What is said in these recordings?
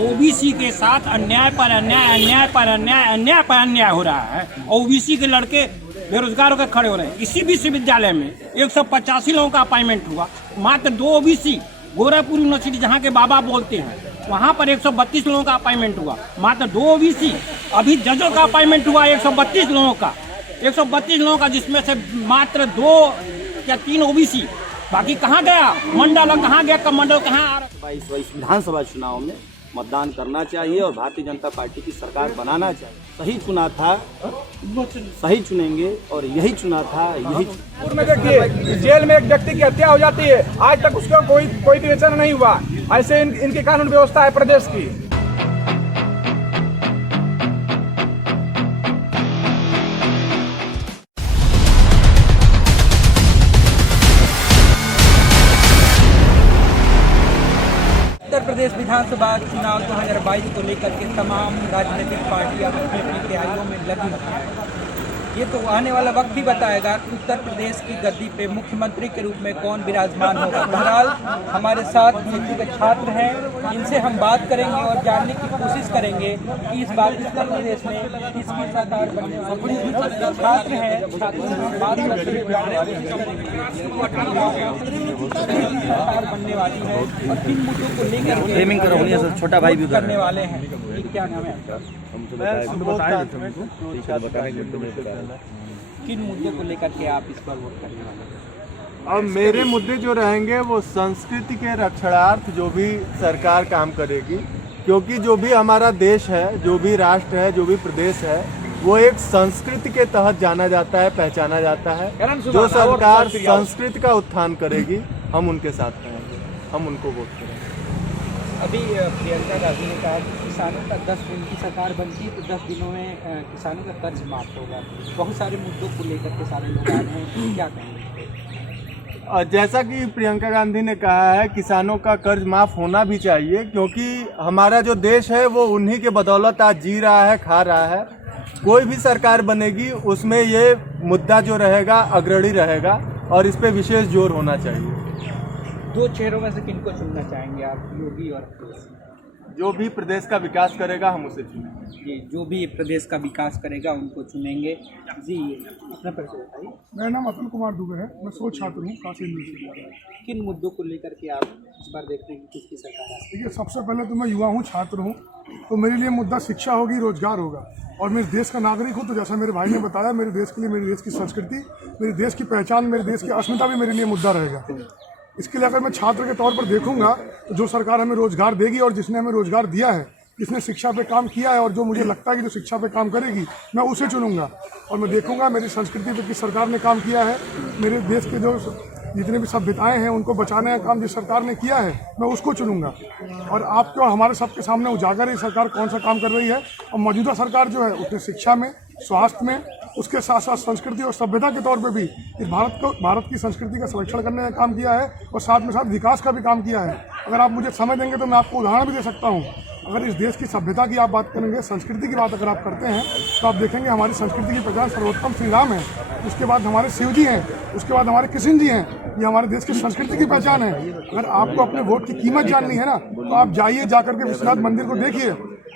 OBC के साथ अन्याय पर अन्याय, अन्याय पर अन्याय, अन्याय पर अन्याय हो रहा है। ओबीसी के लड़के बेरोजगार होकर खड़े हो रहे हैं। इसी विश्वविद्यालय में 185 लोगों का अपॉइंटमेंट हुआ, मात्र 2 ओबीसी गोरखपुर यूनिवर्सिटी जहाँ के बाबा बोलते हैं वहाँ पर 132 लोगों का अपॉइंटमेंट हुआ, मात्र 2 ओबीसी। अभी जजों का अपॉइंटमेंट हुआ 132 लोगों का, 132 लोगों का, जिसमें से मात्र 2 या 3 ओबीसी। बाकी कहाँ गया मंडल, कहाँ गया कमंडल, कहाँ आ रहा। इस विधानसभा चुनाव में मतदान करना चाहिए और भारतीय जनता पार्टी की सरकार बनाना चाहिए। सही चुना था, सही चुनेंगे और यही चुना था, यही। में देखिए, जेल में एक व्यक्ति की हत्या हो जाती है, आज तक उसका कोई विवेचना नहीं हुआ। ऐसे इनकी कानून व्यवस्था है प्रदेश की। उत्तर प्रदेश विधानसभा चुनाव 2022 को लेकर के तमाम राजनीतिक पार्टियां अपनी अपनी तैयारियों में लगी हुई हैं। ये तो आने वाला वक्त भी बताएगा कि उत्तर प्रदेश की गद्दी पे मुख्यमंत्री के रूप में कौन विराजमान होगा। बहरहाल हमारे साथ बीएससी के छात्र हैं, इनसे हम बात करेंगे और जानने की कोशिश करेंगे कि इस बार उत्तर प्रदेश में किसकी सरकार बनने वाली है। छात्र हैं, छात्रों से हम बात करते हुए जानने की कोशिश करेंगे सरकार बनने वाली है और किन मुद्दों को लेकर छोटा भाई भी करने वाले हैं। क्या नाम है आपका? किन मुद्दों को लेकर के आप इस पर वोट करने वाले हैं? अब मेरे मुद्दे जो रहेंगे वो संस्कृति के रक्षणार्थ जो भी सरकार काम करेगी, क्योंकि जो भी हमारा देश है, जो भी राष्ट्र है, जो भी प्रदेश है, वो एक संस्कृति के तहत जाना जाता है, पहचाना जाता है। जो सरकार संस्कृति का उत्थान करेगी हम उनके साथ रहेंगे, हम उनको वोट करेंगे। अभी प्रियंका गांधी ने कहा कि किसानों का 10 दिन की सरकार बनती है तो 10 दिनों में किसानों का कर्ज माफ होगा। बहुत सारे मुद्दों को लेकर के सारे लोग आ रहे हैं, क्या कहेंगे? जैसा कि प्रियंका गांधी ने कहा है, किसानों का कर्ज माफ होना भी चाहिए, क्योंकि हमारा जो देश है वो उन्हीं के बदौलत आज जी रहा है, खा रहा है। कोई भी सरकार बनेगी उसमें ये मुद्दा जो रहेगा अग्रणी रहेगा और इस पे विशेष जोर होना चाहिए। 2 चेहरों में से किनको चुनना चाहेंगे आप, योगी और अखिलेश? जो भी प्रदेश का विकास करेगा हम उसे चुनेंगे। जी, जो भी प्रदेश का विकास करेगा उनको चुनेंगे। जी, अपना परिचय बताइए। मेरा नाम अतुल कुमार दुबे है, मैं शोध छात्र हूँ काशी यूनिवर्सिटी। किन मुद्दों को लेकर के आप इस बार देखते हैं कि किसकी सरकार है? देखिए, सबसे पहले तो मैं युवा हूँ, छात्र हूँ, तो मेरे लिए मुद्दा शिक्षा होगी, रोजगार होगा। और मेरे देश का नागरिक हूँ, तो जैसा मेरे भाई ने बताया, मेरे देश के लिए, मेरे देश की संस्कृति, मेरे देश की पहचान, मेरे देश की अस्मिता भी मेरे लिए मुद्दा रहेगा। इसके लिए अगर मैं छात्र के तौर पर देखूंगा तो जो सरकार हमें रोजगार देगी और जिसने हमें रोजगार दिया है, जिसने शिक्षा पे काम किया है और जो मुझे लगता है कि जो शिक्षा पे काम करेगी, मैं उसे चुनूंगा। और मैं देखूंगा मेरी संस्कृति पे किस सरकार ने काम किया है, मेरे देश के जो जितने भी सभ्यताएं हैं उनको बचाने का काम जिस सरकार ने किया है, मैं उसको चुनूंगा। और आपको हमारे सबके सामने उजागर है सरकार कौन सा काम कर रही है। और मौजूदा सरकार जो है उसने शिक्षा में, स्वास्थ्य में, उसके साथ साथ संस्कृति और सभ्यता के तौर पे भी इस भारत की संस्कृति का संरक्षण करने का काम किया है और साथ में साथ विकास का भी काम किया है। अगर आप मुझे समय देंगे तो मैं आपको उदाहरण भी दे सकता हूँ। अगर इस देश की सभ्यता की आप बात करेंगे, संस्कृति की बात अगर आप करते हैं, तो आप देखेंगे हमारी संस्कृति की पहचान सर्वोत्तम श्री राम है, उसके बाद हमारे शिव जी हैं, उसके बाद हमारे कृष्ण जी हैं। ये हमारे देश की संस्कृति की पहचान है। अगर आपको अपने वोट की कीमत जाननी है ना, तो आप जाइए, जाकर के विश्वनाथ मंदिर को देखिए।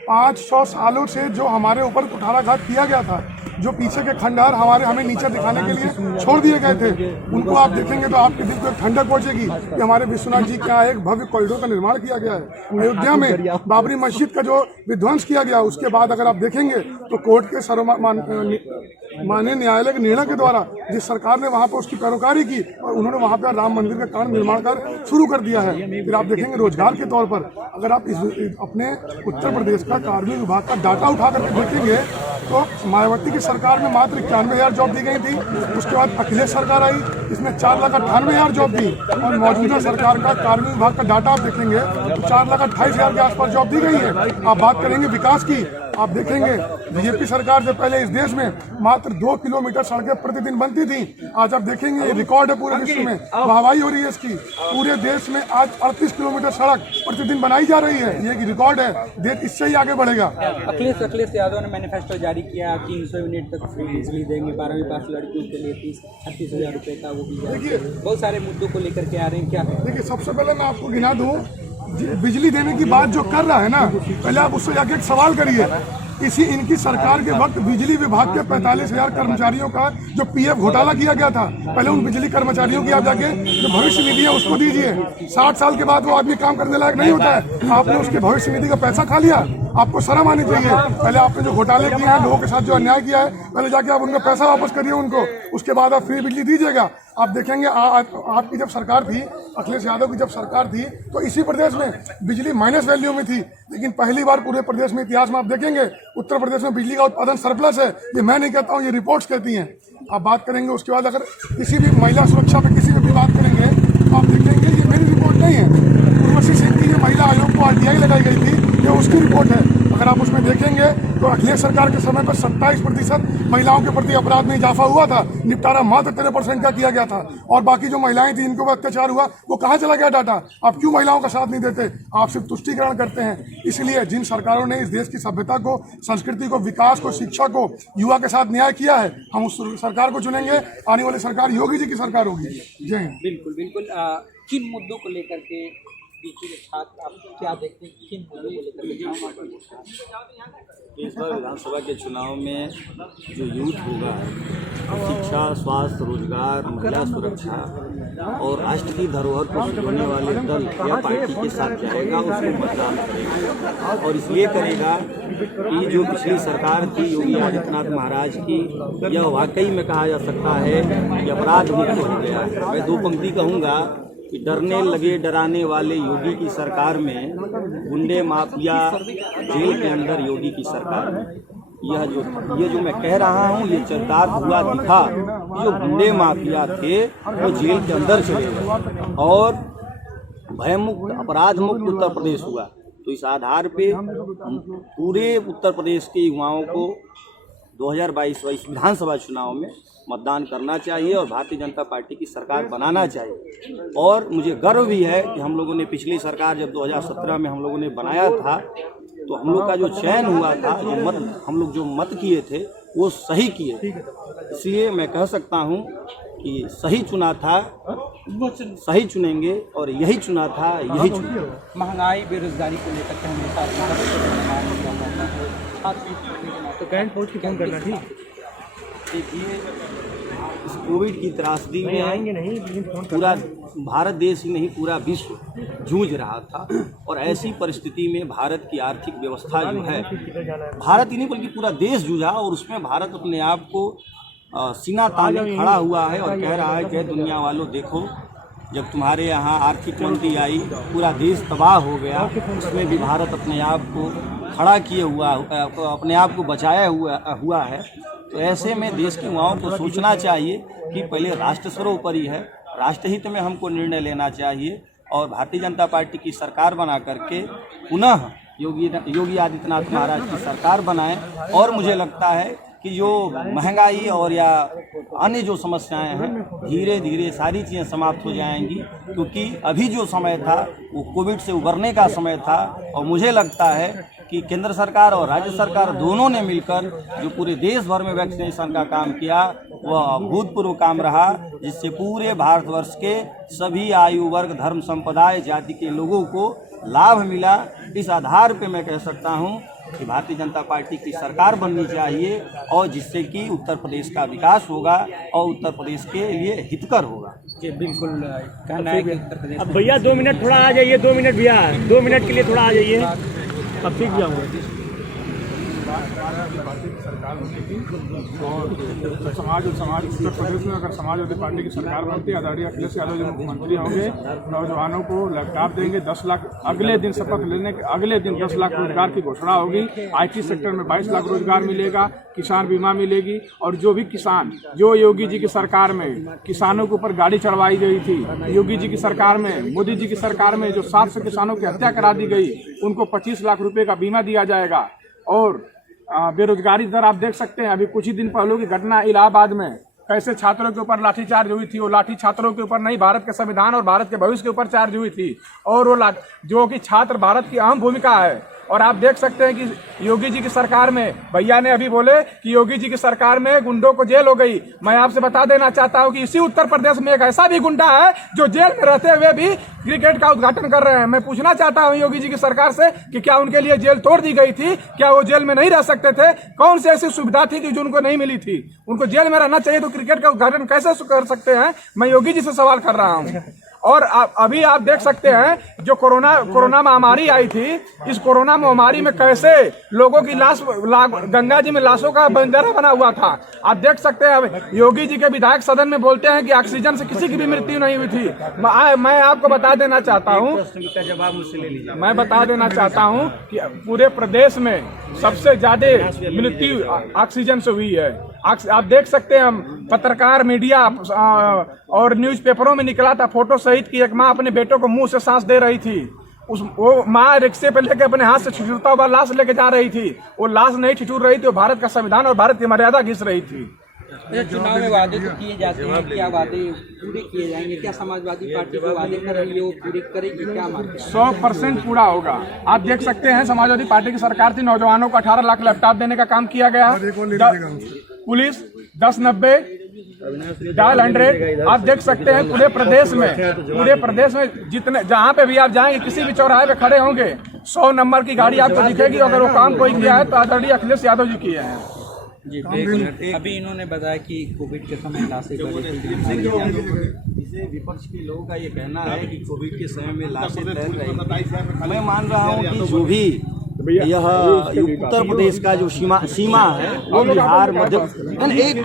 500 सालों से जो हमारे ऊपर कुठाराघात किया गया था, जो पीछे के खंडहर हमें नीचे दिखाने के लिए छोड़ दिए गए थे, उनको आप देखेंगे तो आपके दिल को एक ठंडक पहुंचेगी कि हमारे विश्वनाथ जी का एक भव्य कॉरिडोर का निर्माण किया गया है। अयोध्या में बाबरी मस्जिद का जो विध्वंस किया गया, उसके बाद अगर आप देखेंगे तो कोर्ट के माननीय न्यायालय के निर्णय के द्वारा जिस सरकार ने वहाँ पर उसकी पैरोकारी की और उन्होंने वहाँ पर राम मंदिर का कार्य निर्माण कार्य शुरू कर दिया है। फिर आप देखेंगे रोजगार के तौर पर अगर आप अपने उत्तर प्रदेश का कार्मिक विभाग का डाटा उठा करके देखेंगे तो मायावती की सरकार में मात्र 91,000 जॉब दी गई थी। उसके बाद अखिलेश सरकार आई, इसमें 4,98,000 जॉब दी। और मौजूदा सरकार का कार्मिक विभाग का डाटा आप देखेंगे तो 4,28,000 के आसपास जॉब दी गई है। आप बात करेंगे विकास की, आप देखेंगे बीजेपी सरकार से पहले इस देश में मात्र 2 किलोमीटर सड़कें प्रतिदिन बनती थी। आज आप देखेंगे ये रिकॉर्ड है पूरे विश्व में, वाहवाही हो रही है इसकी। पूरे देश में आज 38 किलोमीटर सड़क प्रतिदिन बनाई जा रही है, ये एक रिकॉर्ड है। देश इससे ही आगे बढ़ेगा। अखिलेश यादव ने मैनिफेस्टो जारी किया, 300 यूनिट तक फ्री बिजली देंगे, 12वीं पास लड़कियों के लिए 38,000 रुपये का वो भी जारी। बहुत सारे मुद्दों को लेकर के आ रहे हैं, क्या है? देखिए, सबसे पहले मैं आपको गिना दूं, बिजली देने की बात जो कर रहा है ना, पहले आप उससे जाके एक सवाल करिए। इनकी सरकार के वक्त बिजली विभाग के 45,000 कर्मचारियों का जो पीएफ घोटाला किया गया था, पहले उन बिजली कर्मचारियों की आप जाके जो भविष्य निधि है उसको दीजिए। 60 साल के बाद वो आदमी काम करने लायक नहीं होता है, आपने उसके भविष्य निधि का पैसा खा लिया। आपको शर्म आनी चाहिए। पहले आपने जो घोटाले किए हैं, लोगों के साथ जो अन्याय किया है, पहले जाके आप उनका पैसा वापस करिए उनको, उसके बाद आप फ्री बिजली दीजिएगा। आप देखेंगे आपकी जब सरकार थी, अखिलेश यादव की जब सरकार थी, तो इसी प्रदेश में बिजली माइनस वैल्यू में थी, लेकिन पहली बार पूरे प्रदेश में इतिहास में आप देखेंगे उत्तर प्रदेश में बिजली का उत्पादन सरप्लस है। ये मैं नहीं कहता हूँ, ये रिपोर्ट्स कहती हैं। आप बात करेंगे उसके बाद अगर किसी भी महिला सुरक्षा पे किसी में भी बात करेंगे तो आप देखेंगे ये मेरी रिपोर्ट नहीं है, उर्वशी सिंह की महिला आयोग को RTI लगाई गई थी, ये उसकी रिपोर्ट है। अगर आप उसमें देखेंगे तो अखिलेश सरकार के समय पर 27% महिलाओं के प्रति अपराध में इजाफा हुआ था, निपटारा मात्र 13% का किया गया था, और बाकी जो महिलाएं थी इनके ऊपर अत्याचार हुआ, वो कहाँ चला गया डाटा? आप क्यों महिलाओं का साथ नहीं देते? आप सिर्फ तुष्टीकरण करते हैं। इसलिए जिन सरकारों ने इस देश की सभ्यता को, संस्कृति को, विकास को, शिक्षा को, युवा के साथ न्याय किया है, हम उस सरकार को चुनेंगे। आने वाली सरकार योगी जी की सरकार होगी। जय हिंद। बिल्कुल बिल्कुल। किन मुद्दों को लेकर के छात्र आप क्या देखते हैं, किन मुद्दों को लेकर के इस बार विधानसभा के चुनाव में जो यूथ होगा, शिक्षा, स्वास्थ्य, रोजगार, महिला सुरक्षा और राष्ट्र की धरोहर को संजोने वाले दल या पार्टी के साथ जाएगा, उसको मतदान करेगा। और इसलिए करेगा कि जो पिछली सरकार थी योगी आदित्यनाथ महाराज की, यह वाकई में कहा जा सकता है कि अपराध मुक्त हो गया है। मैं दो पंक्ति कहूँगा कि डरने लगे डराने वाले योगी की सरकार में, गुंडे माफिया जेल के अंदर योगी की सरकार में। ये जो मैं कह रहा हूँ, ये चरितार्थ हुआ दिखा। जो गुंडे माफिया थे वो जेल के अंदर चले गए और भयमुक्त, अपराध मुक्त उत्तर प्रदेश हुआ। तो इस आधार पे पूरे उत्तर प्रदेश के युवाओं को 2022 विधानसभा चुनाव में मतदान करना चाहिए और भारतीय जनता पार्टी की सरकार बनाना चाहिए। और मुझे गर्व भी है कि हम लोगों ने पिछली सरकार जब 2017 में हम लोगों ने बनाया था, तो हम लोग का जो चयन हुआ था, हम लोग जो मत किए थे वो सही किए। इसलिए मैं कह सकता हूँ कि सही चुना था, सही चुनेंगे और यही चुना था, यही चुनेंगे। महंगाई, बेरोजगारी को लेकर के हमेशा तो कैंट पहुँच के कौन करना ठीक। देखिए, इस कोविड की त्रासदी में पूरा भारत देश ही नहीं, पूरा विश्व जूझ रहा था। और ऐसी परिस्थिति में भारत की आर्थिक व्यवस्था जो है, भारत ही नहीं बल्कि पूरा देश जूझा, और उसमें भारत अपने आप को सीना ताने खड़ा हुआ है और कह रहा है कि दुनिया वालों देखो, जब तुम्हारे यहाँ आर्थिक मंदी आई, पूरा देश तबाह हो गया, उसमें भी भारत अपने आप को खड़ा किए हुआ, अपने आप को बचाया हुआ है। तो ऐसे में देश के युवाओं को सोचना चाहिए कि पहले राष्ट्र सर्वोपरि है, राष्ट्रहित में हमको निर्णय लेना चाहिए और भारतीय जनता पार्टी की सरकार बना करके पुनः योगी आदित्यनाथ महाराज की सरकार बनाएं। और मुझे लगता है कि जो महंगाई और या अन्य जो समस्याएं हैं, धीरे धीरे सारी चीज़ें समाप्त हो जाएंगी, क्योंकि अभी जो समय था वो कोविड से उबरने का समय था। और मुझे लगता है कि केंद्र सरकार और राज्य सरकार दोनों ने मिलकर जो पूरे देश भर में वैक्सीनेशन का काम किया, वह अभूतपूर्व काम रहा, जिससे पूरे भारतवर्ष के सभी आयु वर्ग, धर्म, संप्रदाय, जाति के लोगों को लाभ मिला। इस आधार पे मैं कह सकता हूं कि भारतीय जनता पार्टी की सरकार बननी चाहिए, और जिससे कि उत्तर प्रदेश का विकास होगा और उत्तर प्रदेश के लिए हितकर होगा। जी बिल्कुल, कहना है कि उत्तर प्रदेश। अब भैया 2 मिनट थोड़ा आ जाइए, 2 मिनट भैया, 2 मिनट के लिए थोड़ा आ जाइए, अब ठीक जाऊँगा। सरकार बनेगी और समाज उत्तर प्रदेश में अगर समाजवादी पार्टी की सरकार बनती है, आदरणीय अखिलेश यादव जी मुख्यमंत्री होंगे, नौजवानों को लैपटॉप देंगे 10 लाख, अगले दिन शपथ लेने के अगले दिन 10 लाख रोजगार की घोषणा होगी। IT सेक्टर में 22 लाख रोजगार मिलेगा, किसान बीमा मिलेगी। और जो भी किसान, जो योगी जी की सरकार में किसानों के ऊपर गाड़ी चढ़वाई गई थी, योगी जी की सरकार में, मोदी जी की सरकार में जो 700 किसानों की हत्या करा दी गई, उनको 25 लाख रुपए का बीमा दिया जाएगा। और बेरोजगारी दर आप देख सकते हैं, अभी कुछ ही दिन पहले की घटना इलाहाबाद में कैसे छात्रों के ऊपर लाठीचार्ज हुई थी। वो लाठी छात्रों के ऊपर नहीं, भारत के संविधान और भारत के भविष्य के ऊपर चार्ज हुई थी। और वो जो कि छात्र भारत की अहम भूमिका है, और आप देख सकते हैं कि योगी जी की सरकार में, भैया ने अभी बोले कि योगी जी की सरकार में गुंडों को जेल हो गई। मैं आपसे बता देना चाहता हूं कि इसी उत्तर प्रदेश में एक ऐसा भी गुंडा है जो जेल में रहते हुए भी क्रिकेट का उद्घाटन कर रहे हैं। मैं पूछना चाहता हूं योगी जी की सरकार से कि क्या उनके लिए जेल तोड़ दी गई थी? क्या वो जेल में नहीं रह सकते थे? कौन सी ऐसी सुविधा थी जो उनको नहीं मिली थी? उनको जेल में रहना चाहिए तो क्रिकेट का उद्घाटन कैसे कर सकते हैं? मैं योगी जी से सवाल कर रहा हूं। और अभी आप देख सकते हैं जो कोरोना महामारी आई थी, इस कोरोना महामारी में कैसे लोगों की लाश गंगा जी में लाशों का बंदरा बना हुआ था। आप देख सकते हैं योगी जी के विधायक सदन में बोलते हैं कि ऑक्सीजन से किसी की भी मृत्यु नहीं हुई थी। मैं आपको बता देना चाहता हूँ, मैं बता देना चाहता हूँ कि पूरे प्रदेश में सबसे ज्यादा मृत्यु ऑक्सीजन से हुई है। आप देख सकते हैं, पत्रकार मीडिया और न्यूज़पेपरों में निकला था फोटो सहित कि एक माँ अपने बेटों को मुंह से सांस दे रही थी। वो माँ रिक्शे पे लेके अपने हाथ से ठिठुरता हुआ लाश लेके जा रही थी। वो लाश नहीं ठिठुर रही थी, वो भारत का संविधान और भारत की मर्यादा घिस रही थी। चुनाव में वादे तो किए जाते हैं, क्या वादे पूरे किए जाएंगे? क्या समाजवादी पार्टी को वादे कर रही है वो पूरे करेगी? क्या मानते हैं? 100% पूरा होगा। आप देख सकते हैं समाजवादी पार्टी की सरकार थी, नौजवानों को 18 लाख लैपटॉप देने का काम किया गया। Police 1090 dial 100। आप देख सकते हैं पूरे प्रदेश में जितने जहां पे भी आप जाएंगे, किसी भी चौराहे पे खड़े होंगे 100 नंबर की गाड़ी आपको दिखेगी। अगर वो काम कोई किया है तो आदरणीय अखिलेश यादव जी किए हैं। जी, अभी इन्होंने बताया कि कोविड के समय लाशें जिसे विपक्ष के लोगों का ये कहना है कि कोविड के समय में लाशें तैर रही। मैं मान रहा हूँ कि जो भी यह उत्तर प्रदेश का जो सीमा है वो बिहार मध्य एक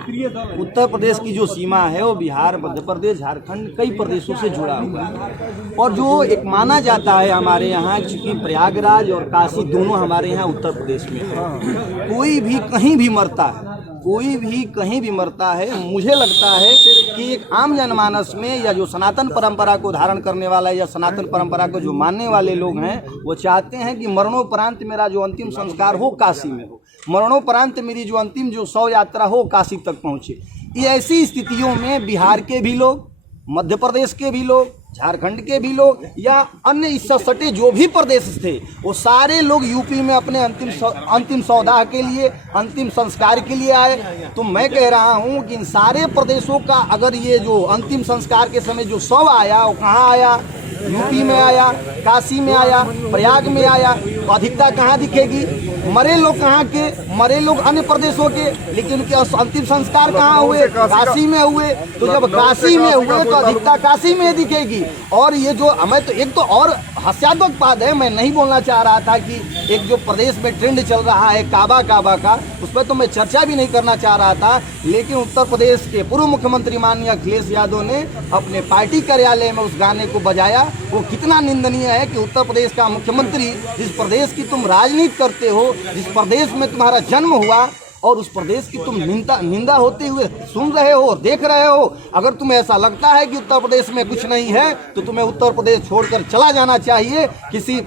उत्तर प्रदेश की जो सीमा है वो बिहार, मध्य प्रदेश, झारखंड कई प्रदेशों से जुड़ा हुआ है। और जो एक माना जाता है हमारे यहाँ, क्योंकि प्रयागराज और काशी दोनों हमारे यहाँ उत्तर प्रदेश में है, कोई भी कहीं भी मरता है, कोई भी कहीं भी मरता है, मुझे लगता है कि एक आम जनमानस में या जो सनातन परंपरा को धारण करने वाला या सनातन परंपरा को जो मानने वाले लोग हैं वो चाहते हैं कि मरणोपरांत मेरा जो अंतिम संस्कार हो काशी में हो, मरणोपरांत मेरी जो अंतिम जो शव यात्रा हो काशी तक पहुँचे। ये ऐसी स्थितियों में बिहार के भी लोग, मध्य प्रदेश के भी लोग, झारखंड के भी लोग या अन्य इससे सटे जो भी प्रदेश थे वो सारे लोग यूपी में अपने अंतिम सौदा के लिए, अंतिम संस्कार के लिए आए। तो मैं कह रहा हूं कि इन सारे प्रदेशों का अगर ये जो अंतिम संस्कार के समय जो शव आया वो कहाँ आया? यूपी में आया, काशी में आया, प्रयाग में आया। तो अधिकता कहाँ दिखेगी? मरे लोग कहाँ के? मरे लोग अन्य प्रदेशों के, लेकिन उनके अंतिम संस्कार कहाँ हुए? काशी में हुए। तो जब काशी में हुए तो अधिकता काशी में दिखेगी। और ये जो हमें तो एक तो और हास्यास्पद बात है, मैं नहीं बोलना चाह रहा था कि एक जो प्रदेश में ट्रेंड चल रहा है काबा का, उस पर तो मैं चर्चा भी नहीं करना चाह रहा था, लेकिन उत्तर प्रदेश के पूर्व मुख्यमंत्री माननीय अखिलेश यादव ने अपने पार्टी कार्यालय में उस गाने को बजाया। वो कितना निंदनीय है कि उत्तर प्रदेश का मुख्यमंत्री, जिस प्रदेश की तुम राजनीति करते हो, जिस प्रदेश में तुम्हारा जन्म हुआ और उस प्रदेश की तुम निंदा होते हुए सुन रहे हो और देख रहे हो। अगर तुम्हें ऐसा लगता है कि उत्तर प्रदेश में कुछ नहीं है तो तुम्हें उत्तर प्रदेश छोड़कर चला जाना चाहिए। किसी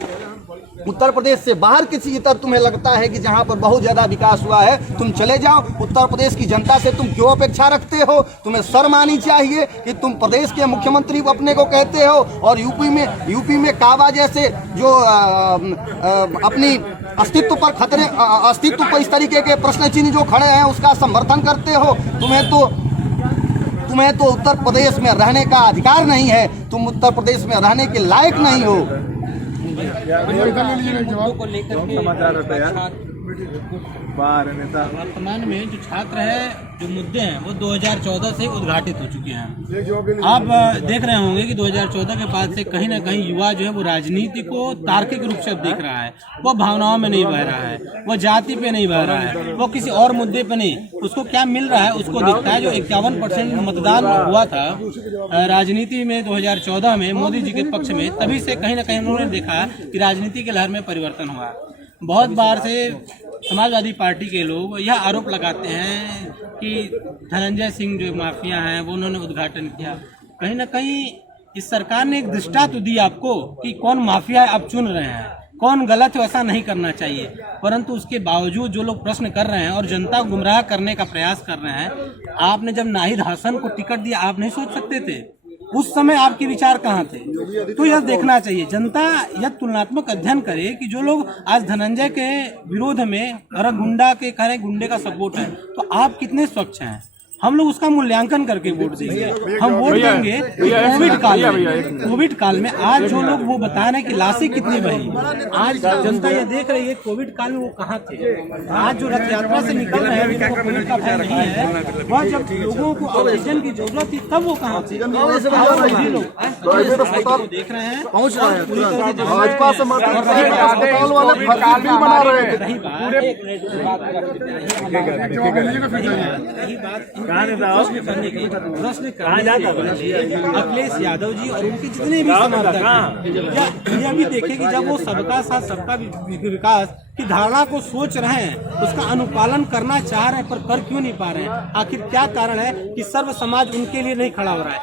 उत्तर प्रदेश से बाहर किसी तरह तुम्हें लगता है कि जहां पर बहुत ज़्यादा विकास हुआ है तुम चले जाओ। उत्तर प्रदेश की जनता से तुम क्यों अपेक्षा रखते हो? तुम्हें शर्म आनी चाहिए कि तुम प्रदेश के मुख्यमंत्री अपने को कहते हो और यूपी में काबा जैसे जो अपनी अस्तित्व पर इस तरीके के प्रश्न चिन्ह जो खड़े हैं उसका समर्थन करते हो। तुम्हें तो उत्तर प्रदेश में रहने का अधिकार नहीं है, तुम उत्तर प्रदेश में रहने के लायक नहीं हो। मुद्दों को लेकर के वर्तमान में जो छात्र है, जो मुद्दे हैं वो 2014 से उद्घाटित हो चुके हैं। आप देख रहे होंगे कि 2014 के बाद से कहीं ना कहीं युवा जो है वो राजनीति को तार्किक रूप से अब देख रहा है। वो भावनाओं में नहीं बह रहा है, वो जाति पे नहीं बह रहा है, वो किसी और मुद्दे पे नहीं। उसको क्या मिल रहा है उसको दिखता है। जो 51% मतदान हुआ था राजनीति में 2014 में मोदी जी के पक्ष में, तभी से कहीं ना कहीं उन्होंने देखा कि राजनीति के लहर में परिवर्तन हुआ। बहुत बार से समाजवादी पार्टी के लोग यह आरोप लगाते हैं कि धनंजय सिंह जो माफिया हैं वो उन्होंने उद्घाटन किया। कहीं ना कहीं इस सरकार ने एक दृष्टा तो दी आपको कि कौन माफिया आप चुन रहे हैं, कौन गलत है, ऐसा नहीं करना चाहिए। परंतु उसके बावजूद जो लोग प्रश्न कर रहे हैं और जनता को गुमराह करने का प्रयास कर रहे हैं, आपने जब नाहिद हसन को टिकट दिया आप नहीं सोच सकते थे उस समय आपके विचार कहाँ थे? तो यह देखना चाहिए, जनता यह तुलनात्मक अध्ययन करे कि जो लोग आज धनंजय के विरोध में अगर गुंडा के कह रहे गुंडे का सपोर्ट है, तो आप कितने स्वच्छ हैं। हम लोग उसका मूल्यांकन करके वोट देंगे। हम वोट देंगे कोविड काल में आज जो लोग वो बता रहे हैं कि लाशें कितनी बही, आज जनता ये देख रही है कोविड काल में वो कहाँ थे। आज जो रथ यात्रा से निकल रहे हैं जिनको कोविड का भय नहीं है, वह जब लोगों को ऑक्सीजन की जरूरत थी तब वो कहाँ थे। सभी लोग देख रहे हैं पहुँच रहे हैं भाजपा से अखिलेश यादव जी और उनके जितने भी समर्थक यह भी देखे कि जब वो सबका साथ सबका विकास की धारणा को सोच रहे हैं, उसका अनुपालन करना चाह रहे हैं पर कर क्यों नहीं पा रहे हैं। आखिर क्या कारण है कि सर्व समाज उनके लिए नहीं खड़ा हो रहा है।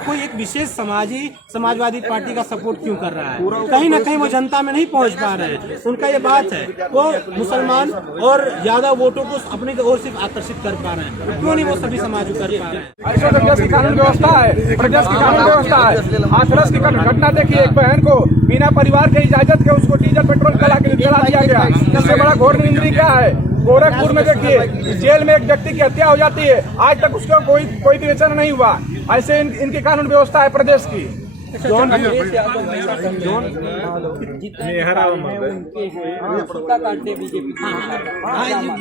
कोई एक विशेष समाजवादी पार्टी का सपोर्ट क्यों कर रहा है। कहीं ना कहीं वो जनता में नहीं पहुंच पा रहे हैं। उनका ये बात है वो मुसलमान और यादव वोटों को अपनी ओर से आकर्षित कर पा रहे हैं, क्यों नहीं वो सभी समाज को कर पा रहे हैं। ऐसा प्रदेश की कानून व्यवस्था है, प्रदेश की कानून व्यवस्था है। हाथरस की घटना देखिए, एक बहन को बिना परिवार के इजाजत के उसको डीजल पेट्रोल जला दिया गया। इससे बड़ा घोर निंदनीय क्या है। गोरखपुर में देखिए जेल में एक व्यक्ति की हत्या हो जाती है, आज तक उसका कोई विवेचना नहीं हुआ। ऐसे इनकी कानून व्यवस्था है प्रदेश की।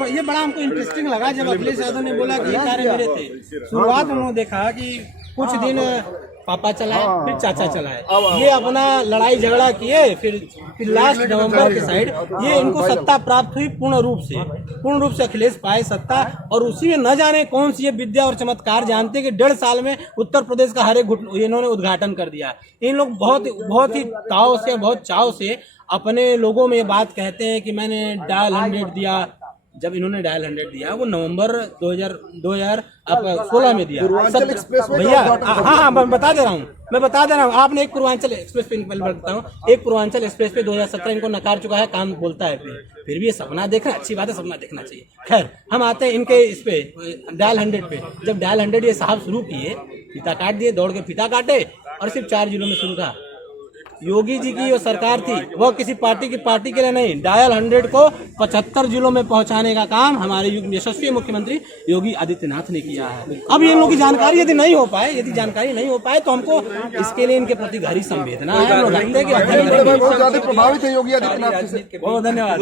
ये बड़ा हमको इंटरेस्टिंग लगा जब अखिलेश यादव ने बोला कि ये कार्य मेरे थे। शुरुआत उन्होंने देखा कि कुछ दिन पापा चलाए, फिर चाचा चलाए, ये अपना लड़ाई झगड़ा किए, फिर लास्ट नवंबर के साइड ये इनको सत्ता प्राप्त हुई पूर्ण रूप से अखिलेश पाए सत्ता। और उसी में न जाने कौन सी ये विद्या और चमत्कार जानते कि 1.5 साल में उत्तर प्रदेश का हर एक इन्होंने उद्घाटन कर दिया। इन लोग बहुत ही ताव से, बहुत चाव से अपने लोगों में बात कहते हैं कि मैंने डायल 100 दिया। जब इन्होंने डायल 100 दिया वो नवंबर 2016 में दिया भैया। हाँ मैं बता दे रहा हूँ। आपने एक पूर्वांचल एक्सप्रेस पे बताता हूँ, एक पूर्वांचल एक्सप्रेस पे 2017 इनको नकार चुका है, काम बोलता है फिर भी ये सपना देख रहे हैं। अच्छी बात है, सपना देखना चाहिए। खैर हम आते हैं इनके इस पे डायल 100 पे। जब डायल 100 ये साहब शुरू किए, फीता काट दिए, दौड़ के फीता काटे और सिर्फ 4 जिलों में शुरू था। योगी जी की जो सरकार थी वो किसी पार्टी के लिए नहीं, डायल 100 को 75 जिलों में पहुंचाने का काम हमारे यशस्वी मुख्यमंत्री योगी आदित्यनाथ ने किया है। अब ये लोगों की जानकारी यदि नहीं हो पाए तो हमको इसके लिए इनके प्रति गहरी संवेदना है। हम लोग रखते हैं कि बहुत ज्यादा प्रभावित है योगी आदित्यनाथ से। बहुत धन्यवाद।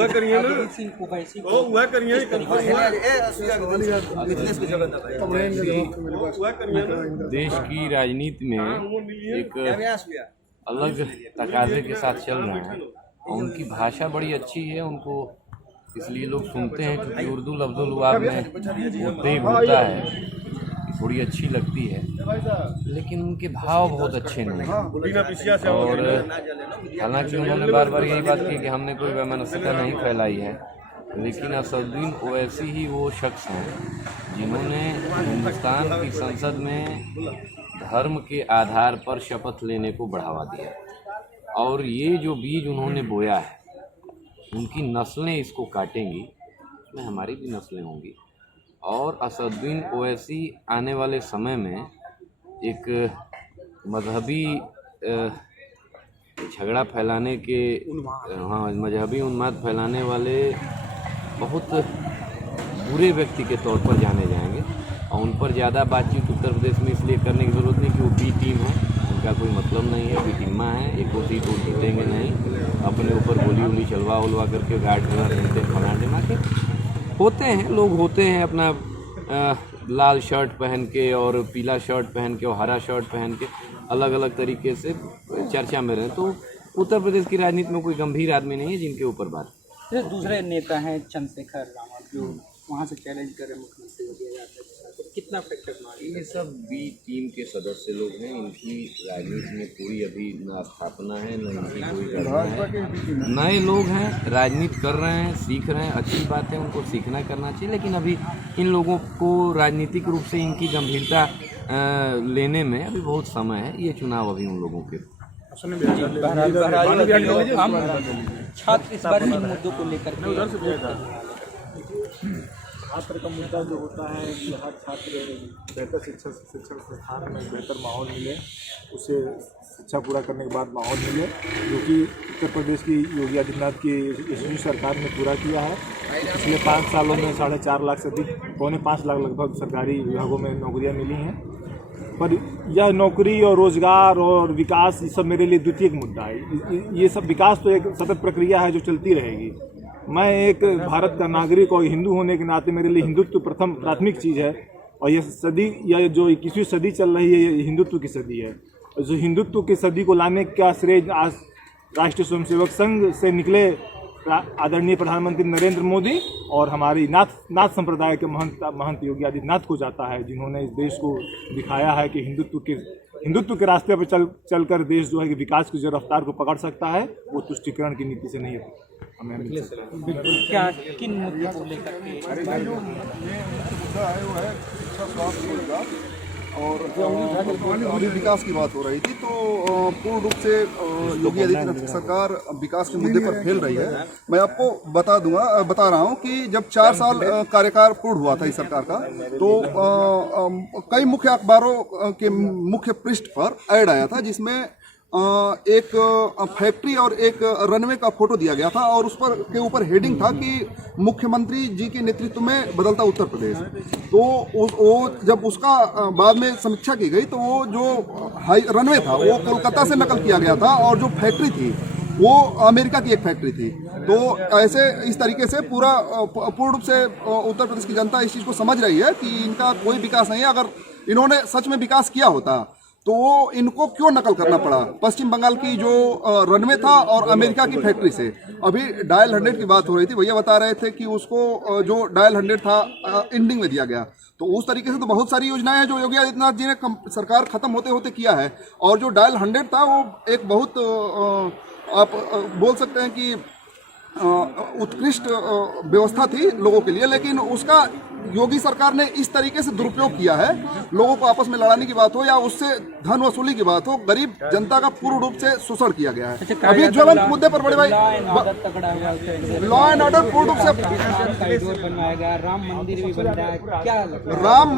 देश की राजनीति में एक अलग तकाजे के साथ चल रहे हैं और उनकी भाषा बड़ी अच्छी है, उनको इसलिए लोग सुनते हैं क्योंकि उर्दू लफ्ज़ुल-लुआब में होते ही होता है, थोड़ी अच्छी लगती है, लेकिन उनके भाव बहुत अच्छे नहीं हैं। और हालांकि उन्होंने बार बार यही बात की कि हमने कोई वैमनस्यता नहीं फैलाई है, लेकिन असदुद्दीन ओवैसी ही वो शख्स हैं जिन्होंने हिंदुस्तान की संसद में धर्म के आधार पर शपथ लेने को बढ़ावा दिया। और ये जो बीज उन्होंने बोया है, उनकी नस्लें इसको काटेंगी, उसमें हमारी भी नस्लें होंगी। और असदुद्दीन ओवैसी आने वाले समय में एक मजहबी झगड़ा फैलाने के, मजहबी उन्माद फैलाने वाले बहुत बुरे व्यक्ति के तौर पर जाने जाएंगे। और उन पर ज़्यादा बातचीत उत्तर प्रदेश में इसलिए करने की ज़रूरत नहीं कि वो बी टीम है, उनका कोई मतलब नहीं है, बी टीमा है, एक वो सीट वो जीतेंगे नहीं, अपने ऊपर गोली चलवा करके गार्ड करते फना जमा के होते हैं अपना लाल शर्ट पहन के और पीला शर्ट पहन के और हरा शर्ट पहन के अलग अलग तरीके से चर्चा में रहे। तो उत्तर प्रदेश की राजनीति में कोई गंभीर आदमी नहीं है जिनके ऊपर बात। दूसरे नेता हैं चंद्रशेखर रावत जो वहाँ से चैलेंज कर रहे मुख्यमंत्री योगी आदित्यनाथ, कितना फैक्टर मारे? ये सब बी टीम के सदस्य लोग हैं, इनकी राजनीति में कोई अभी न स्थापना है न इनकी कोई करना है। नए लोग हैं, राजनीति कर रहे हैं, सीख रहे हैं, अच्छी बात है, उनको सीखना करना चाहिए। लेकिन अभी इन लोगों को राजनीतिक रूप से इनकी गंभीरता लेने में अभी बहुत समय है। ये चुनाव अभी उन लोगों के छात्र इस बार इन मुद्दों को लेकर छात्र का मुद्दा जो होता है कि हर छात्र बेहतर शिक्षण संस्थान में बेहतर माहौल मिले, उसे शिक्षा पूरा करने के बाद माहौल मिले, जो कि उत्तर प्रदेश की योगी आदित्यनाथ की यशस्वी सरकार ने पूरा किया है। पिछले 5 सालों में 4.5 लाख से अधिक, 4.5 लाख लगभग सरकारी विभागों में नौकरियां मिली हैं। पर यह नौकरी और रोजगार और विकास ये सब मेरे लिए द्वितीयक मुद्दा है। ये सब विकास तो एक सतत प्रक्रिया है जो चलती रहेगी। मैं एक भारत का नागरिक और हिंदू होने के नाते मेरे लिए हिंदुत्व प्रथम प्राथमिक चीज़ है। और यह जो 21वीं सदी चल रही है, ये हिंदुत्व की सदी है। जो हिंदुत्व की सदी को लाने का श्रेय आज राष्ट्रीय स्वयंसेवक संघ से निकले आदरणीय प्रधानमंत्री नरेंद्र मोदी और हमारी नाथ संप्रदाय के महंत योगी आदित्यनाथ को जाता है, जिन्होंने इस देश को दिखाया है कि हिंदुत्व के रास्ते पर चलकर देश जो है कि विकास की जो रफ्तार को पकड़ सकता है, वो तुष्टिकरण की नीति से नहीं हमें क्या किन मुद्दों को लेकर के मुद्दा है वो है शिक्षा, स्वास्थ्य, रोजगार और अभी विकास की बात हो रही थी। तो पूर्ण रूप से योगी आदित्यनाथ की सरकार विकास के मुद्दे पर फेल रही है। मैं आपको बता रहा हूं कि जब 4 साल कार्यकाल पूर्ण हुआ था इस सरकार का, तो कई मुख्य अखबारों के मुख्य पृष्ठ पर ऐड आया था, जिसमें एक फैक्ट्री और एक रनवे का फोटो दिया गया था और उस पर के ऊपर हेडिंग था कि मुख्यमंत्री जी के नेतृत्व में बदलता उत्तर प्रदेश। तो वो जब उसका बाद में समीक्षा की गई, तो वो जो रनवे था वो कोलकाता से नकल किया गया था और जो फैक्ट्री थी वो अमेरिका की एक फैक्ट्री थी। तो ऐसे इस तरीके से पूर्ण रूप से उत्तर प्रदेश की जनता इस चीज़ को समझ रही है कि इनका कोई विकास नहीं है। अगर इन्होंने सच में विकास किया होता तो वो इनको क्यों नकल करना पड़ा पश्चिम बंगाल की जो रनवे था और अमेरिका की फैक्ट्री से। अभी डायल 100 की बात हो रही थी, भैया बता रहे थे कि उसको जो डायल 100 था एंडिंग में दिया गया। तो उस तरीके से तो बहुत सारी योजनाएं हैं जो योगी आदित्यनाथ जी ने सरकार खत्म होते होते किया है। और जो डायल 100 था वो एक बहुत आप बोल सकते हैं कि उत्कृष्ट व्यवस्था थी लोगों के लिए, लेकिन उसका योगी सरकार ने इस तरीके से दुरुपयोग किया है। लोगों को आपस में लड़ाने की बात हो या उससे धन वसूली की बात हो, गरीब जनता का पूर्ण रूप से शोषण किया गया है। अभी ज्वलंत मुद्दे पर बड़े भाई लॉ एंड ऑर्डर पूर्ण रूप से बनवाएगा, राम मंदिर भी बन रहा है, क्या राम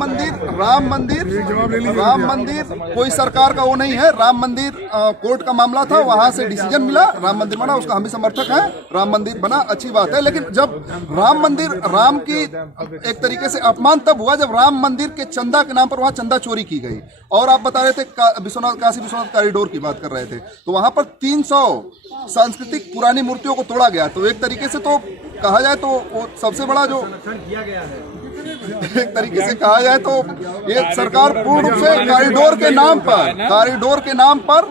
मंदिर कोई सरकार का वो नहीं है। राम मंदिर कोर्ट का मामला था, वहां से डिसीजन मिला, राम मंदिर बना, उसका हम भी समर्थक हैं। राम मंदिर बना, अच्छी बात है। लेकिन जब राम मंदिर राम की एक तरीके से अपमान तब हुआ जब राम मंदिर के चंदा के नाम पर वहां चंदा चोरी की गई। और आप बता रहे थे काशी विश्वनाथ कॉरिडोर की बात कर रहे थे, तो वहां पर 300 सांस्कृतिक पुरानी मूर्तियों को तोड़ा गया। तो एक तरीके से तो कहा जाए तो वो सबसे बड़ा जो एक तरीके से कहा जाए तो ये सरकार पूर्ण रूप से कॉरिडोर के नाम पर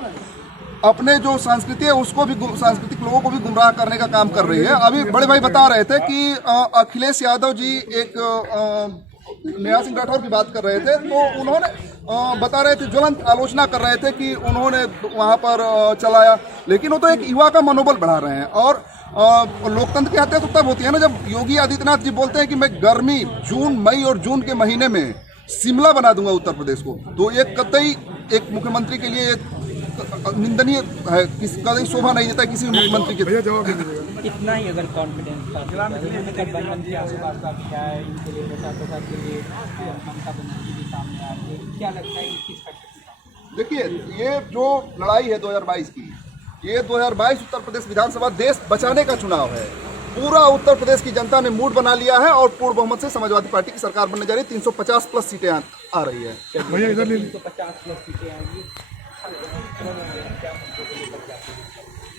अपने जो संस्कृति है उसको भी सांस्कृतिक लोगों को भी गुमराह करने का काम कर रही है। अभी बड़े भाई बता रहे थे कि अखिलेश यादव जी एक नेहा सिंह राठौर की बात कर रहे थे, तो उन्होंने बता रहे थे, ज्वलंत आलोचना कर रहे थे कि उन्होंने वहां पर चलाया, लेकिन वो तो एक युवा का मनोबल बढ़ा रहे हैं। और लोकतंत्र की हत्या तो तब होती है ना जब योगी आदित्यनाथ जी बोलते हैं कि मैं गर्मी मई और जून के महीने में शिमला बना दूंगा उत्तर प्रदेश को। तो ये कतई एक मुख्यमंत्री के लिए निंदनीय है, कभी शोभा नहीं देता किसी मुख्यमंत्री के। इतना ही अगर कॉन्फिडेंस था गठबंधन के आसपास का क्या है, इनके लिए नेता के लिए ममता बनर्जी भी सामने आ रही है, क्या लगता है किस फैक्टर? देखिए, ये जो लड़ाई है 2022 की, ये 2022 उत्तर प्रदेश विधानसभा देश बचाने का चुनाव है। पूरा उत्तर प्रदेश की जनता ने मूड बना लिया है और पूर्ण बहुमत से समाजवादी पार्टी की सरकार बनने जा रही है। 350 प्लस सीटें आ रही है। 350 प्लस सीटें आएंगी।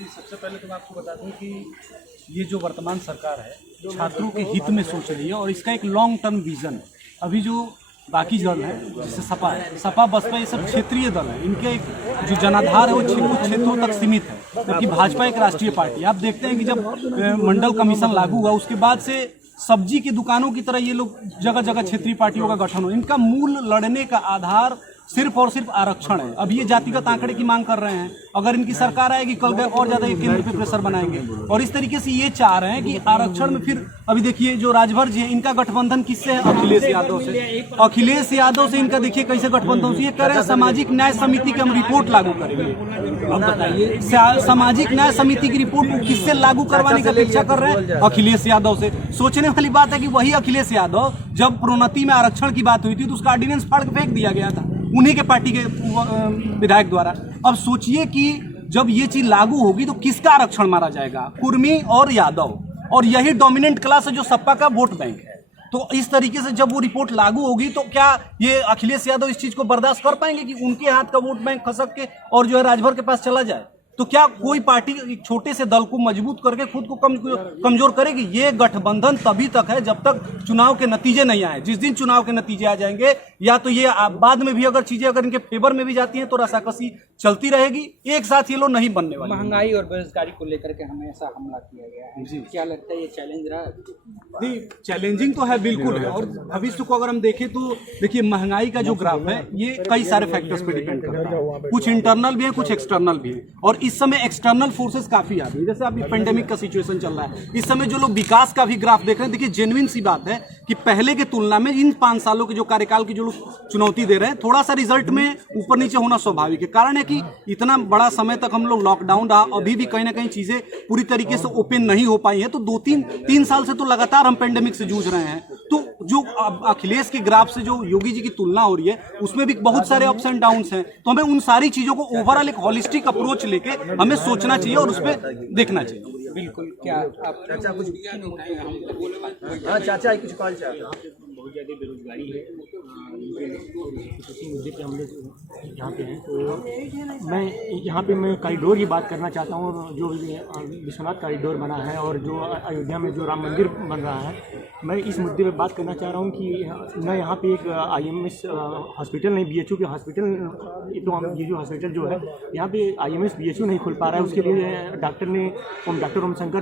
सबसे पहले तो मैं आपको बता दूं कि ये जो वर्तमान सरकार है छात्रों के हित में सोच रही है और इसका एक लॉन्ग टर्म विजन है। अभी जो बाकी दल है जैसे सपा बसपा ये सब क्षेत्रीय दल है, इनके जो जनाधार है वो कुछ क्षेत्रों तक सीमित है, जबकि भाजपा एक राष्ट्रीय पार्टी। आप देखते हैं कि जब मंडल कमीशन लागू हुआ उसके बाद से सब्जी की दुकानों की तरह ये लोग जगह जगह क्षेत्रीय पार्टियों का गठन हो। इनका मूल लड़ने का आधार सिर्फ और सिर्फ आरक्षण है। अब ये जातिगत आंकड़े की मांग कर रहे हैं, अगर इनकी सरकार आएगी कल गए और ज्यादा केंद्र पे प्रेशर बनाएंगे और इस तरीके से ये चाह रहे हैं कि आरक्षण में फिर अभी देखिए जो राजभर जी है इनका गठबंधन किससे है? अखिलेश यादव से। अखिलेश यादव से इनका देखिए कैसे गठबंधन से ये कह रहे हैं सामाजिक न्याय समिति की हम रिपोर्ट लागू करेंगे। अब बताइए सामाजिक न्याय समिति की रिपोर्ट किससे लागू करवाने की अपेक्षा कर रहे हैं? अखिलेश यादव से। सोचने वाली बात है कि वही अखिलेश यादव जब प्रोन्नति में आरक्षण की बात हुई थी तो उसका ऑर्डिनेंस फाड़ के फेंक दिया गया था उन्हीं के पार्टी के विधायक द्वारा। अब सोचिए कि जब ये चीज लागू होगी तो किसका आरक्षण मारा जाएगा? कुर्मी और यादव, और यही डोमिनेंट क्लास है जो सपा का वोट बैंक है। तो इस तरीके से जब वो रिपोर्ट लागू होगी तो क्या ये अखिलेश यादव इस चीज को बर्दाश्त कर पाएंगे कि उनके हाथ का वोट बैंक खसक के और जो है राजभर के पास चला जाए? तो क्या कोई पार्टी एक छोटे से दल को मजबूत करके खुद को कमजोर करेगी? ये गठबंधन तभी तक है जब तक चुनाव के नतीजे नहीं आए। जिस दिन चुनाव के नतीजे आ जाएंगे या तो ये बाद में भी अगर चीजें अगर इनके फेवर में भी जाती हैं तो रसाकसी चलती रहेगी, एक साथ ये लोग नहीं बनने वाले। महंगाई और बेरोजगारी को लेकर के हमेशा हमला किया गया है, क्या लगता है ये चैलेंज रहा? नहीं, चैलेंजिंग तो है, बिल्कुल है। और भविष्य को अगर हम देखें तो देखिए महंगाई का जो ग्राफ है ये कई सारे फैक्टर्स पे डिपेंड करता है, कुछ इंटरनल भी है कुछ एक्सटर्नल भी है। और इस समय एक्सटर्नल फोर्सेस काफी आ रही है, जैसे अभी पेंडेमिक का सिचुएशन चल रहा है, इस समय जो लोग विकास का भी ग्राफ देख रहे हैं, देखिए जेन्युइन सी बात है कि पहले के तुलना में इन 5 सालों के जो कार्यकाल की जो लोग चुनौती दे रहे हैं, थोड़ा सा रिजल्ट में ऊपर नीचे होना स्वाभाविक है। कारण है कि इतना बड़ा समय तक हम लोग लॉकडाउन रहा, अभी भी कहीं ना कहीं चीजें पूरी तरीके से ओपन नहीं हो पाई है। तो 2-3 साल से तो लगातार हम पेंडेमिक से जूझ रहे हैं। तो जो अखिलेश के ग्राफ से जो योगी जी की तुलना हो रही है उसमें भी बहुत सारे अप्स एंड डाउन्स हैं। तो हमें उन सारी चीजों को ओवरऑल एक होलिस्टिक अप्रोच लेके हमें सोचना चाहिए और उस पर देखना चाहिए। बिल्कुल। क्या आप चाचा कुछ चाचा कुछ कॉल बहुत ज़्यादा बेरोजगारी है, इसी मुद्दे पे हम लोग यहाँ पे हैं। तो मैं यहाँ पे कॉरिडोर की बात करना चाहता हूँ, जो विश्वनाथ कॉरिडोर बना है और जो अयोध्या में जो राम मंदिर बन रहा है, मैं इस मुद्दे पे बात करना चाह रहा हूँ कि न यहाँ पे एक IMS हॉस्पिटल नहीं, BHU के हॉस्पिटल, तो ये जो हॉस्पिटल जो है यहाँ पे IMS BHU नहीं खुल पा रहा है। उसके लिए डॉक्टर ओम शंकर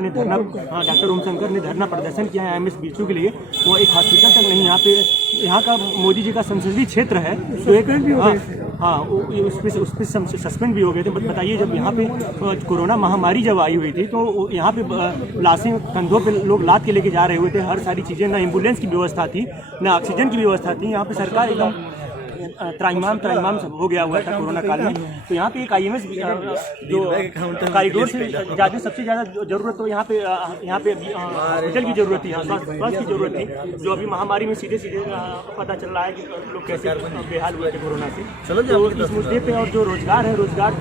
ने धरना प्रदर्शन किया है IMS BHU के लिए। वो एक हॉस्पिटल तक नहीं, यहाँ का मोदी जी का संसदीय क्षेत्र है तो एक उस पर सस्पेंड भी हो गए थे। बताइए जब यहाँ पे कोरोना महामारी जब आई हुई थी तो यहाँ पे लाशें कंधों पे लोग लाद के लेके जा रहे हुए थे, हर सारी चीज़ें, ना एम्बुलेंस की व्यवस्था थी ना ऑक्सीजन की व्यवस्था थी। यहाँ पे सरकार एकदम त्राइमाम सब हो गया हुआ था कोरोना काल में। तो यहाँ पे एक IMS जो कॉरिडोर से ज़्यादा सबसे ज़्यादा जरूरत तो यहाँ पे हॉस्पिटल की जरूरत थी, स्वास्थ्य की जरूरत थी, जो अभी महामारी में सीधे पता चल रहा है कि लोग कैसे बेहाल हुए थे कोरोना से। तो इस मुद्दे पे और जो रोजगार है, रोजगार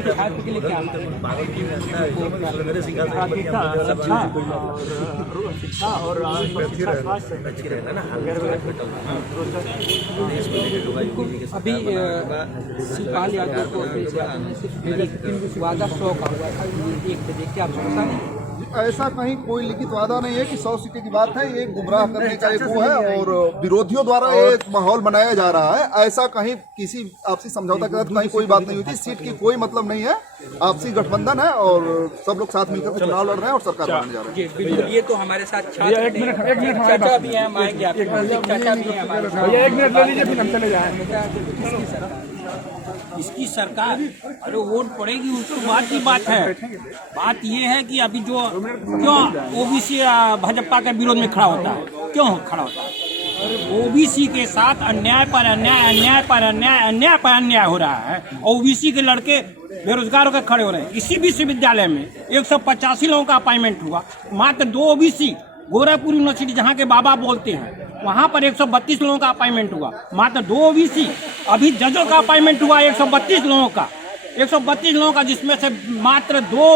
के खाते के लिए क्या शिक्षा और अभी शिवपाल यादव को सिर्फ वादा 100 का हुआ था, 1 बजे क्या आप समझा नहीं? ऐसा कहीं कोई लिखित वादा नहीं है कि 100 सीटें की बात है, ये गुमराह करने का एक वो है और विरोधियों द्वारा एक माहौल बनाया जा रहा है। ऐसा कहीं किसी आपसी समझौता के तहत कहीं कोई बात नहीं हुई थी। सीट की कोई मतलब नहीं है, आपसी गठबंधन है और सब लोग साथ मिलकर चुनाव लड़ रहे हैं और सरकार बनाने जा रहे हैं। बिल्कुल। ये तो हमारे साथ चाचा भी हैं, आएंगे आपके चाचा भी हैं हमारे साथ। 1 मिनट ले लीजिए फिर हम चले जाएंगे। इसकी सरकार अरे वोट पड़ेगी उसकी बात की बात है। बात ये है कि अभी जो क्यों OBC भाजपा के विरोध में खड़ा होता है, क्यों खड़ा होता है? OBC के साथ अन्याय पर अन्याय, अन्याय पर अन्याय, अन्याय पर अन्याय हो रहा है। OBC के लड़के बेरोजगार होकर खड़े हो रहे हैं। इसी विश्वविद्यालय में 185 लोगों का अपॉइंटमेंट हुआ, मात्र 2 OBC गोरखपुर यूनिवर्सिटी जहाँ के बाबा बोलते हैं वहाँ पर 132 लोगों का अपॉइंटमेंट हुआ, मात्र 2 OBC। अभी जजों का अपॉइंटमेंट हुआ 132 लोगों का, 132 लोगों का, जिसमें से मात्र 2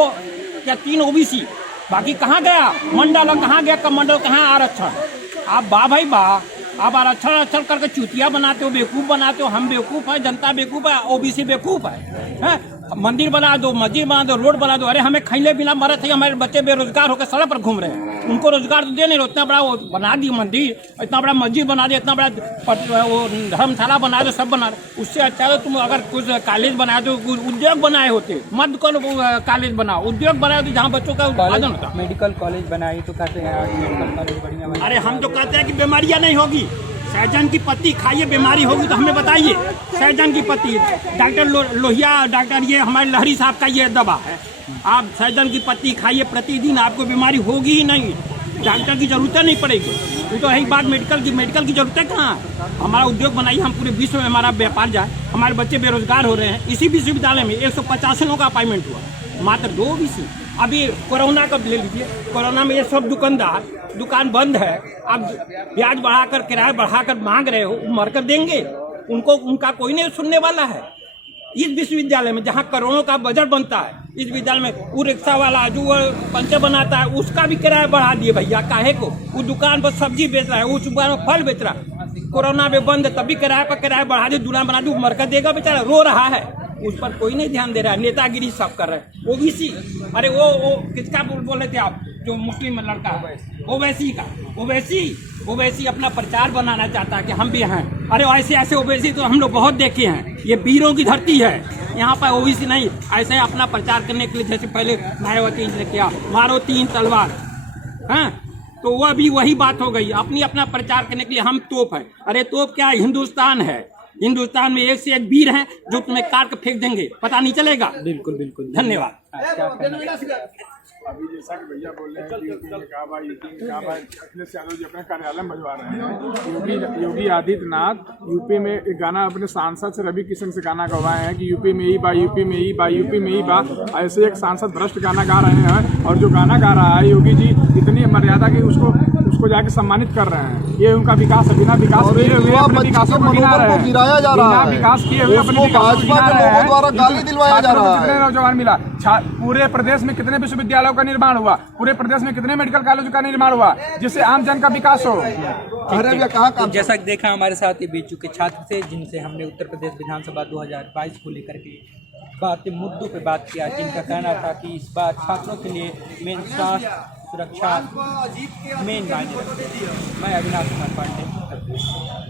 या 3 OBC। बाकी कहाँ गया मंडल, कहाँ गया कमंडल, कहाँ आरक्षण? आप भाई आप आरक्षण करके चुतिया बनाते हो, बेवकूफ़ बनाते हो। हम बेवकूफ़ है, जनता बेवकूफ़ है, OBC बेवकूफ़ है। मंदिर बना दो, मस्जिद बना दो, रोड बना दो। अरे हमें खैले बिना मरे थे, हमारे बच्चे बेरोजगार होकर सड़क पर घूम रहे हैं, उनको रोजगार तो दे नहीं रहे। इतना बड़ा वो बना दी मंदिर, इतना बड़ा मस्जिद बना दिया, इतना बड़ा वो धर्मशाला बना दो, सब बना दो। उससे अच्छा तो तुम अगर कुछ कॉलेज बनाए दो, उद्योग बनाए होते, मत करो कॉलेज बनाओ, उद्योग बनाए होते जहाँ बच्चों का उत्पादन होता। मेडिकल कॉलेज बनाई तो कहते हैं मेडिकल कॉलेज बढ़िया। अरे हम तो कहते हैं कि बीमारियाँ नहीं होगी, सहजन की पत्ती खाइए, बीमारी होगी तो हमें बताइए। सहजन की पत्ती, डॉक्टर लोहिया, डॉक्टर ये हमारे लहरी साहब का ये दवा है, आप सहजन की पत्ती खाइए प्रतिदिन, आपको बीमारी होगी ही नहीं, डॉक्टर की जरूरत नहीं पड़ेगी। वो तो यही बात मेडिकल की जरूरत है कहाँ? हमारा उद्योग बनाइए, हम पूरे विश्व में हमारा व्यापार जाए, हमारे बच्चे बेरोजगार हो रहे हैं। इसी विश्वविद्यालय में 185 लोगों का अपॉइंटमेंट हुआ, मात्र 2 विषय। अभी कोरोना का ले लीजिए, कोरोना में ये सब दुकानदार, दुकान बंद है, अब ब्याज बढ़ाकर, किराया बढ़ाकर मांग रहे हो, मरकर देंगे उनको, उनका कोई नहीं सुनने वाला है। इस विश्वविद्यालय में जहाँ करोड़ों का बजट बनता है, इस विद्यालय में वो रिक्शा वाला जो पंचे बनाता है उसका भी किराया बढ़ा दिए भैया, काहे को? वो दुकान पर सब्जी बेच रहा है, वो दुकान में फल बेच रहा है, कोरोना में बंद, तभी किराया पर किराया बढ़ा दे, दूना बना दे, मरकर देगा बेचारा, रो रहा है, उस पर कोई नहीं ध्यान दे रहा है, नेतागिरी सब कर रहे हैं। ओबीसी, अरे वो किसका बोल रहे थे आप, जो मुस्लिम लड़का है, ओवैसी का, ओवैसी अपना प्रचार बनाना चाहता है कि हम भी हैं। अरे ऐसे ऐसे ओवैसी तो हम लोग बहुत देखे हैं, ये वीरों की धरती है, यहाँ पर ओबीसी नहीं। ऐसे अपना प्रचार करने के लिए जैसे पहले मायावती ने किया, मारो 3 तलवार, हैं, तो वह भी वही बात हो गई, अपना प्रचार करने के लिए हम तोप है। अरे तोप क्या, हिंदुस्तान है, हिंदुस्तान में एक से एक वीर हैं जो तुम्हें काट कर फेंक देंगे, पता नहीं चलेगा। बिल्कुल बिल्कुल, धन्यवाद। अभी जैसा कि भैया बोल रहे हैं कि यूपी में कहा अखिलेश यादव जी अपने कार्यालय में भिजवा रहे हैं। योगी आदित्यनाथ यूपी में एक गाना अपने सांसद से रवि किशन से गाना गवाए हैं कि यूपी में ही बा, यूपी में ही बा, यूपी में ही बा। ऐसे एक सांसद भ्रष्ट गाना गा रहे हैं, और जो गाना गा रहा है योगी जी इतनी मर्यादा की उसको जाके सम्मानित कर रहे हैं। ये उनका विकास, बिना विकास किए हुए अपने विकासों को गिना रहे हैं, बिना विकास किए हुए अपने विकास को गिना रहे हैं। कितने नौजवान मिला, पूरे प्रदेश में कितने विश्वविद्यालयों का निर्माण हुआ, पूरे प्रदेश में कितने मेडिकल कॉलेजों का निर्माण हुआ, जिससे आम जन का विकास हो। जैसा कि देखा हमारे साथ ये बीच चुके छात्र थे, जिनसे हमने उत्तर प्रदेश विधानसभा 2022 को लेकर के मुद्दों पे बात किया, जिनका कहना था कि इस बार छात्रों के लिए मेन स्वास्थ्य सुरक्षा मेन मायने रखती है। मैं अविनाश कुमार पांडे।